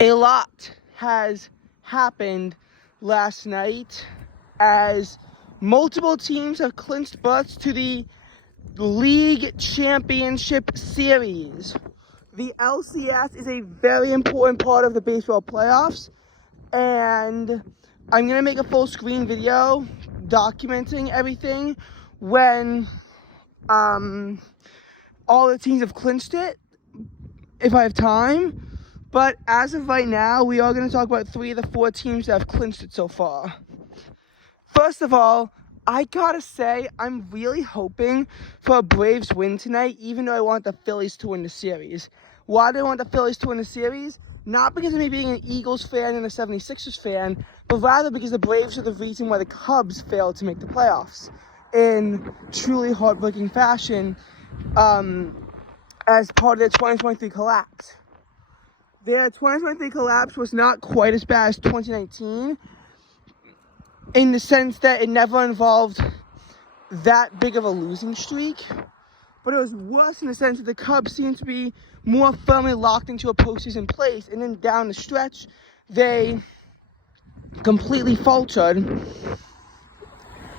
A lot has happened last night as multiple teams have clinched berths to the League Championship Series. The LCS is a very important part of the baseball playoffs, and I'm going to make a full screen video documenting everything when all the teams have clinched it, if I have time. But as of right now, we are going to talk about 3 of the 4 teams that have clinched it so far. First of all, I gotta say, I'm really hoping for a Braves win tonight, even though I want the Phillies to win the series. Why do I want the Phillies to win the series? Not because of me being an Eagles fan and a 76ers fan, but rather because the Braves are the reason why the Cubs failed to make the playoffs in truly heartbreaking fashion as part of their 2023 collapse. Their 2023 collapse was not quite as bad as 2019 in the sense that it never involved that big of a losing streak, but it was worse in the sense that the Cubs seemed to be more firmly locked into a postseason place, and then down the stretch, they completely faltered.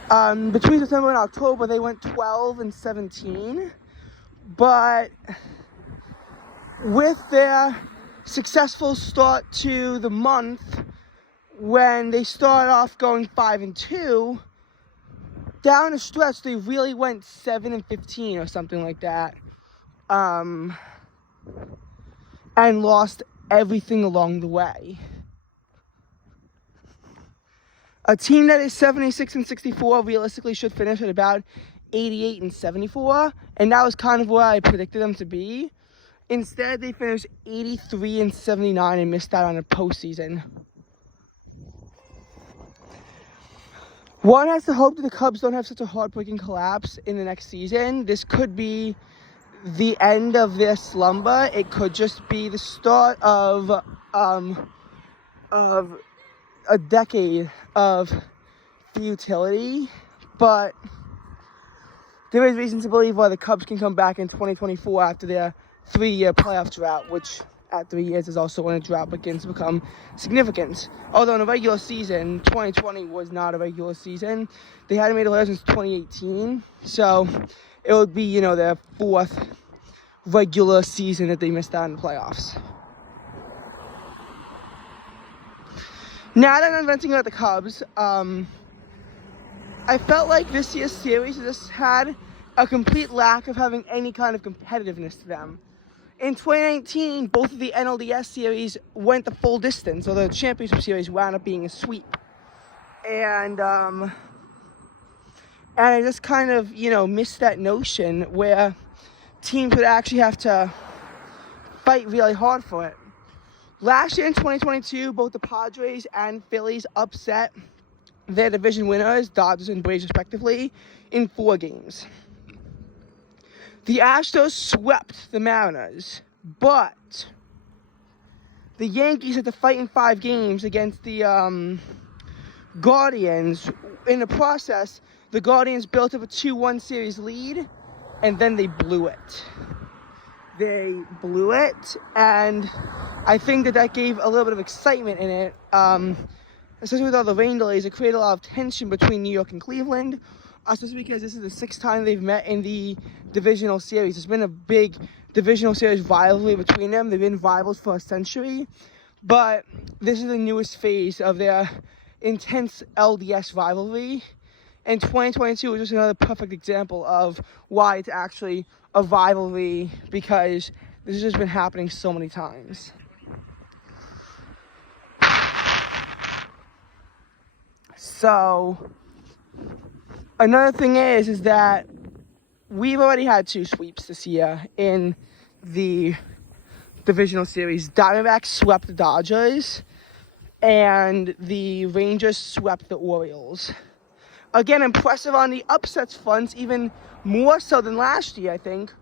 Between September and October, they went 12-17, but with their successful start to the month, when they started off going 5-2, down the stretch they really went 7-15 or something like that, and lost everything along the way. A team that is 76-64 realistically should finish at about 88-74, and that was kind of where I predicted them to be. Instead, they finished 83-79 and missed out on a postseason. One has to hope that the Cubs don't have such a heartbreaking collapse in the next season. This could be the end of their slumber. It could just be the start of a decade of futility. But there is reason to believe why the Cubs can come back in 2024 after their 3-year playoff drought, which at 3 years is also when a drought begins to become significant. Although in a regular season, 2020 was not a regular season. They hadn't made a playoff since 2018, so it would be, their 4th regular season that they missed out on the playoffs. Now that I'm venting about the Cubs, I felt like this year's series just had a complete lack of having any kind of competitiveness to them. In 2019, both of the NLDS series went the full distance, although the championship series wound up being a sweep. And I just kind of, missed that notion where teams would actually have to fight really hard for it. Last year in 2022, both the Padres and Phillies upset their division winners, Dodgers and Braves respectively, in 4 games. The Astros swept the Mariners, but the Yankees had to fight in 5 games against the Guardians. In the process, the Guardians built up a 2-1 series lead, and then they blew it. And I think that gave a little bit of excitement in it, especially with all the rain delays. It created a lot of tension between New York and Cleveland, especially because this is the 6th time they've met in the divisional series. There's been a big divisional series rivalry between them. They've been rivals for a century, but this is the newest phase of their intense LDS rivalry, and 2022 is just another perfect example of why it's actually a rivalry, because this has just been happening so many times. So another thing is that we've already had 2 sweeps this year in the divisional series. Diamondbacks swept the Dodgers, and the Rangers swept the Orioles. Again, impressive on the upsets front, even more so than last year, I think.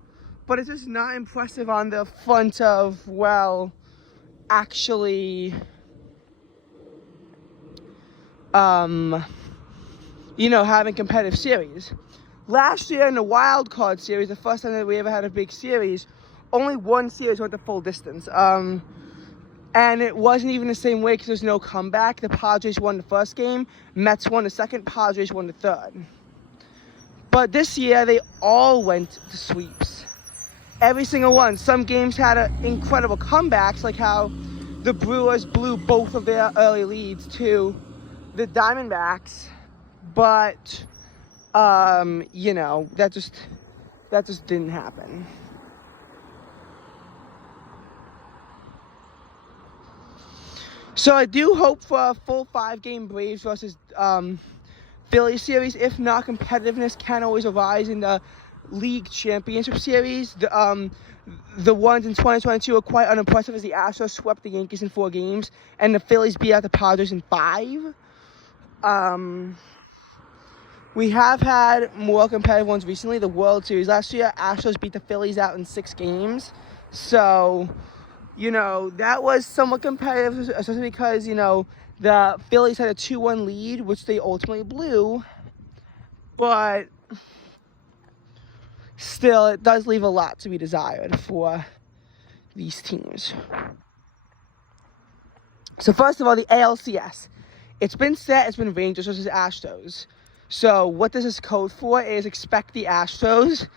But it's just not impressive on the front of, actually, having competitive series. Last year in the wild card series, the first time that we ever had a big series, only one series went the full distance. And it wasn't even the same way because there's no comeback. The Padres won the first game, Mets won the second, Padres won the third. But this year, they all went to sweeps. Every single one. Some games had incredible comebacks, like how the Brewers blew both of their early leads to the Diamondbacks. But, that just didn't happen. So I do hope for a full 5-game Braves versus Phillies series. If not, competitiveness can always arise in the league championship series. The ones in 2022 are quite unimpressive as the Astros swept the Yankees in 4 games and the Phillies beat out the Padres in 5. We have had more competitive ones recently. The World Series last year, Astros beat the Phillies out in 6 games. So, that was somewhat competitive, especially because, the Phillies had a 2-1 lead, which they ultimately blew. But still, it does leave a lot to be desired for these teams. So first of all, the ALCS. It's been set. It's been Rangers versus Astros. So what this is code for is expect the Astros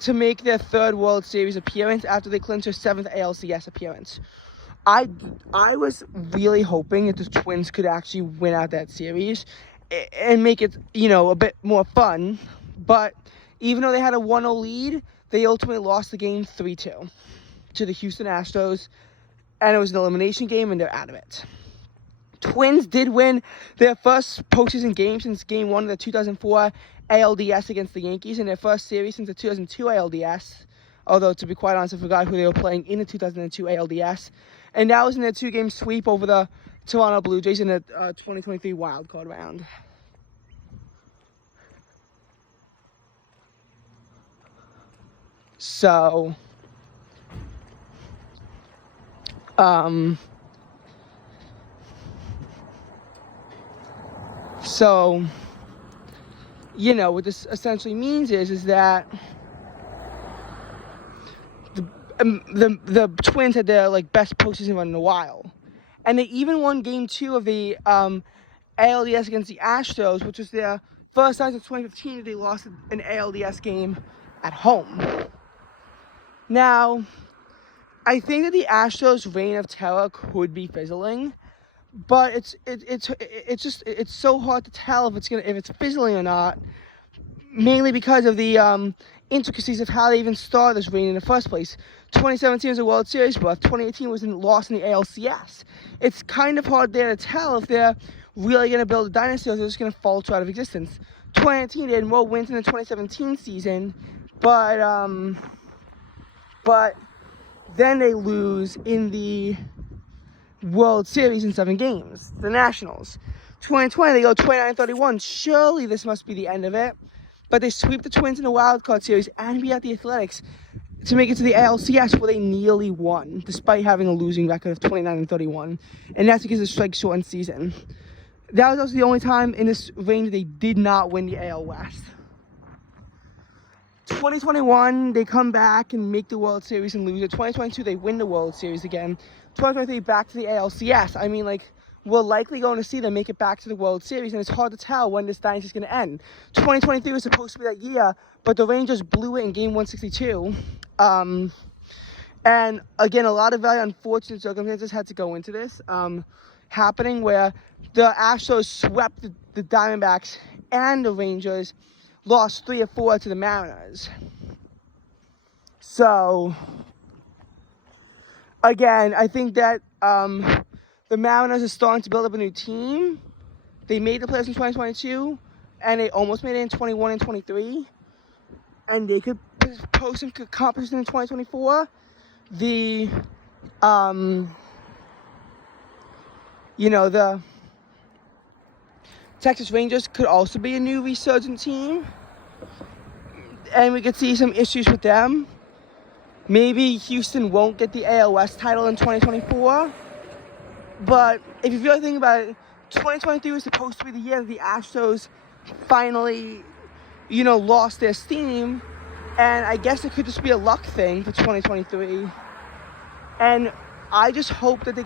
to make their 3rd World Series appearance after they clinch their 7th ALCS appearance. I was really hoping that the Twins could actually win out that series and make it, a bit more fun. But even though they had a 1-0 lead, they ultimately lost the game 3-2 to the Houston Astros. And it was an elimination game, and they're out of it. Twins did win their first postseason game since Game 1 of the 2004 ALDS against the Yankees, in their first series since the 2002 ALDS. Although, to be quite honest, I forgot who they were playing in the 2002 ALDS. And that was in their 2-game sweep over the Toronto Blue Jays in the 2023 wildcard round. So, what this essentially means is that the Twins had their best postseason run in a while, and they even won Game 2 of the ALDS against the Astros, which was their first time since 2015 that they lost an ALDS game at home. Now, I think that the Astros' reign of terror could be fizzling, but it's so hard to tell if it's fizzling or not, mainly because of the intricacies of how they even started this reign in the first place. 2017 was a World Series berth. 2018 was lost in the ALCS. It's kind of hard there to tell if they're really going to build a dynasty or they're just going to falter out of existence. 2018, they had more wins in the 2017 season, but then they lose in the World Series in 7 games, the Nationals. 2020, they go 29-31. Surely this must be the end of it. But they sweep the Twins in the wild card series and beat out the Athletics to make it to the ALCS, where they nearly won, despite having a losing record of 29-31. And that's because of the strike-shortened season. That was also the only time in this range they did not win the AL West. 2021, they come back and make the World Series and lose it. 2022, they win the World Series again. 2023, back to the ALCS. I mean, we're likely going to see them make it back to the World Series, and it's hard to tell when this dynasty is going to end. 2023 was supposed to be that year, but the Rangers blew it in Game 162. And again, a lot of very unfortunate circumstances had to go into this happening, where the Astros swept the Diamondbacks and the Rangers, lost 3-4 to the Mariners. So, again, I think that the Mariners are starting to build up a new team. They made the playoffs in 2022, and they almost made it in 21 and 23. And they could post some competition in 2024. The Texas Rangers could also be a new resurgent team. And we could see some issues with them. Maybe Houston won't get the AL West title in 2024. But if you really think about it, 2023 was supposed to be the year that the Astros finally, lost their steam. And I guess it could just be a luck thing for 2023. And I just hope that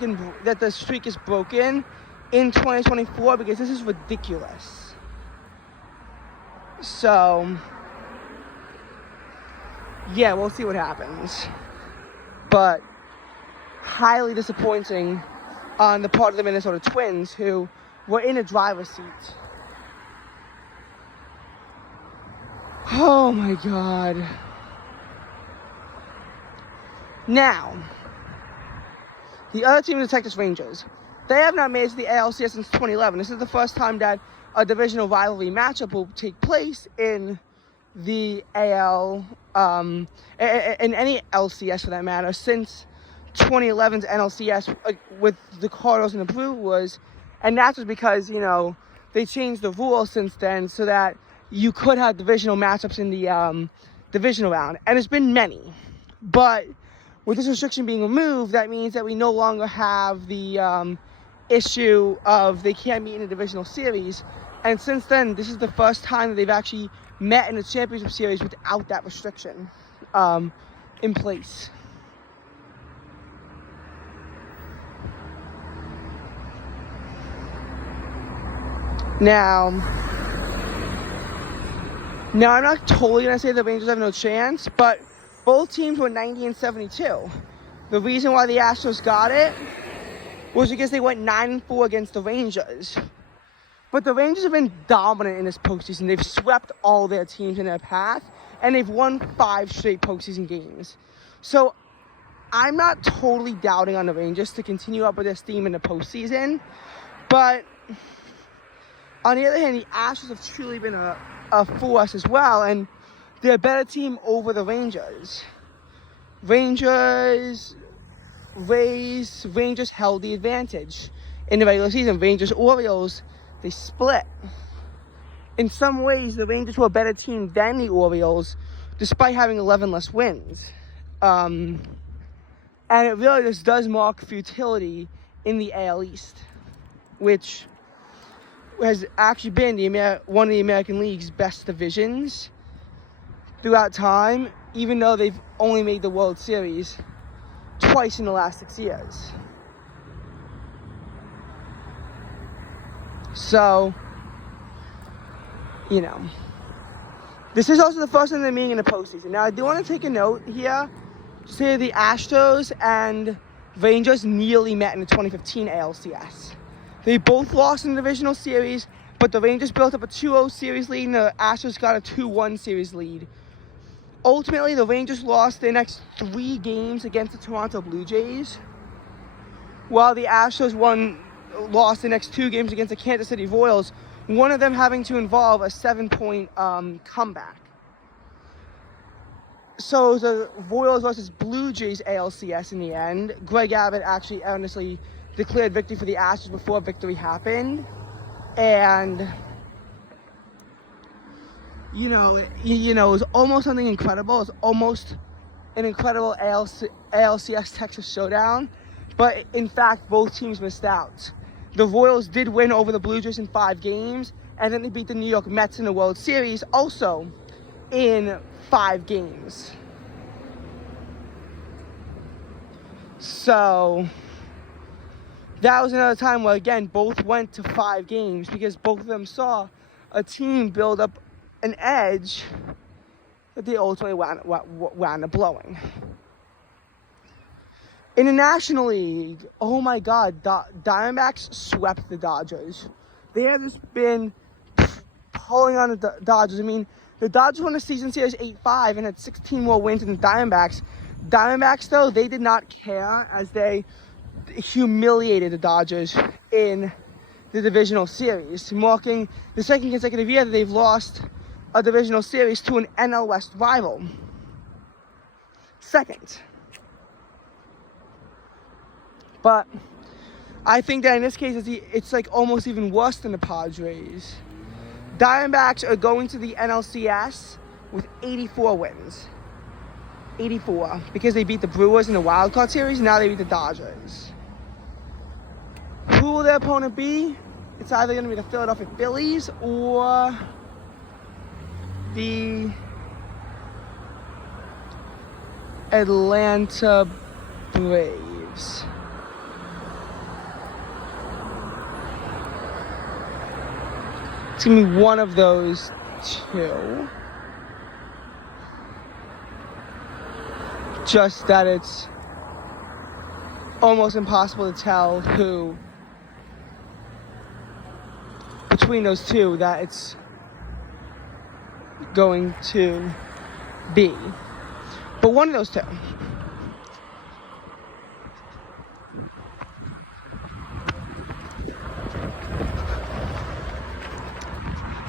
that the streak is broken in 2024, because this is ridiculous. So, yeah, we'll see what happens. But highly disappointing on the part of the Minnesota Twins, who were in a driver's seat. Oh my God. Now, the other team is the Texas Rangers. They have not made it to the ALCS since 2011. This is the first time that a divisional rivalry matchup will take place in the AL, in any LCS for that matter, since 2011's NLCS with the Cardinals and the Brewers. And that's just because, they changed the rules since then so that you could have divisional matchups in the divisional round. And it's been many. But with this restriction being removed, that means that we no longer have the issue of they can't meet in a divisional series. And since then, this is the first time that they've actually met in a championship series without that restriction in place. Now, I'm not totally going to say the Rangers have no chance, but both teams were 90 and 72. The reason why the Astros got it was because they went 9-4 against the Rangers. But the Rangers have been dominant in this postseason. They've swept all their teams in their path, and they've won 5 straight postseason games. So I'm not totally doubting on the Rangers to continue up with this team in the postseason. But on the other hand, the Astros have truly been a force as well, and they're a better team over the Rangers. Rangers held the advantage in the regular season. Orioles, they split. In some ways, the Rangers were a better team than the Orioles, despite having 11 less wins. And it really just does mark futility in the AL East, which has actually been one of the American League's best divisions throughout time, even though they've only made the World Series twice in the last 6 years. So, this is also the first time they're meeting in the postseason. Now, I do want to take a note here to say the Astros and Rangers nearly met in the 2015 ALCS. They both lost in the divisional series, but the Rangers built up a 2-0 series lead and the Astros got a 2-1 series lead. Ultimately, the Rangers lost their next 3 games against the Toronto Blue Jays, while the Astros lost the next 2 games against the Kansas City Royals, one of them having to involve a 7-point comeback. So the Royals versus Blue Jays ALCS in the end. Greg Abbott actually honestly declared victory for the Astros before victory happened. And, it was almost something incredible. It was almost an incredible ALCS Texas showdown. But, in fact, both teams missed out. The Royals did win over the Blue Jays in 5 games. And then they beat the New York Mets in the World Series also in 5 games. So that was another time where, again, both went to 5 games because both of them saw a team build up an edge that they ultimately wound up blowing. In the National League, oh my God, Diamondbacks swept the Dodgers. They have just been pulling on the Dodgers. I mean, the Dodgers won the season series 8-5 and had 16 more wins than the Diamondbacks. Diamondbacks, though, they did not care as they humiliated the Dodgers in the divisional series, marking the second consecutive year that they've lost a divisional series to an NL West rival. Second. But I think that in this case, it's like almost even worse than the Padres. Diamondbacks are going to the NLCS with 84 wins. 84, because they beat the Brewers in the Wild Card Series. Now they beat the Dodgers. Who will their opponent be? It's either going to be the Philadelphia Phillies or the Atlanta Braves. Braves. It's going to be one of those two. Just that it's almost impossible to tell who, between those two, that it's going to be. But one of those two.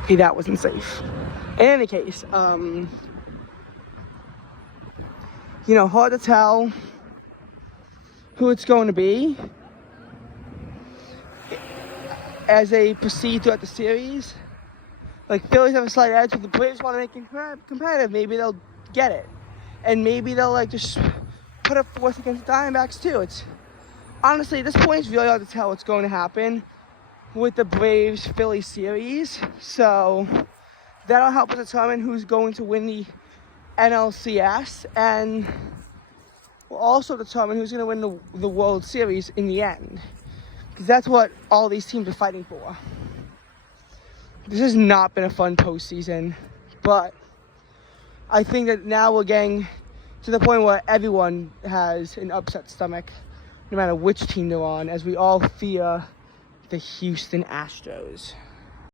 Okay, that wasn't safe. In any case, hard to tell who it's going to be as they proceed throughout the series. Like, Phillies have a slight edge, but the Braves want to make it competitive. Maybe they'll get it. And maybe they'll, just put up force against the Diamondbacks, too. It's honestly, at this point, it's really hard to tell what's going to happen with the Braves-Phillies series. So that'll help us determine who's going to win the NLCS, and will also determine who's going to win the World Series in the end. Because that's what all these teams are fighting for. This has not been a fun postseason, but I think that now we're getting to the point where everyone has an upset stomach, no matter which team they're on, as we all fear the Houston Astros.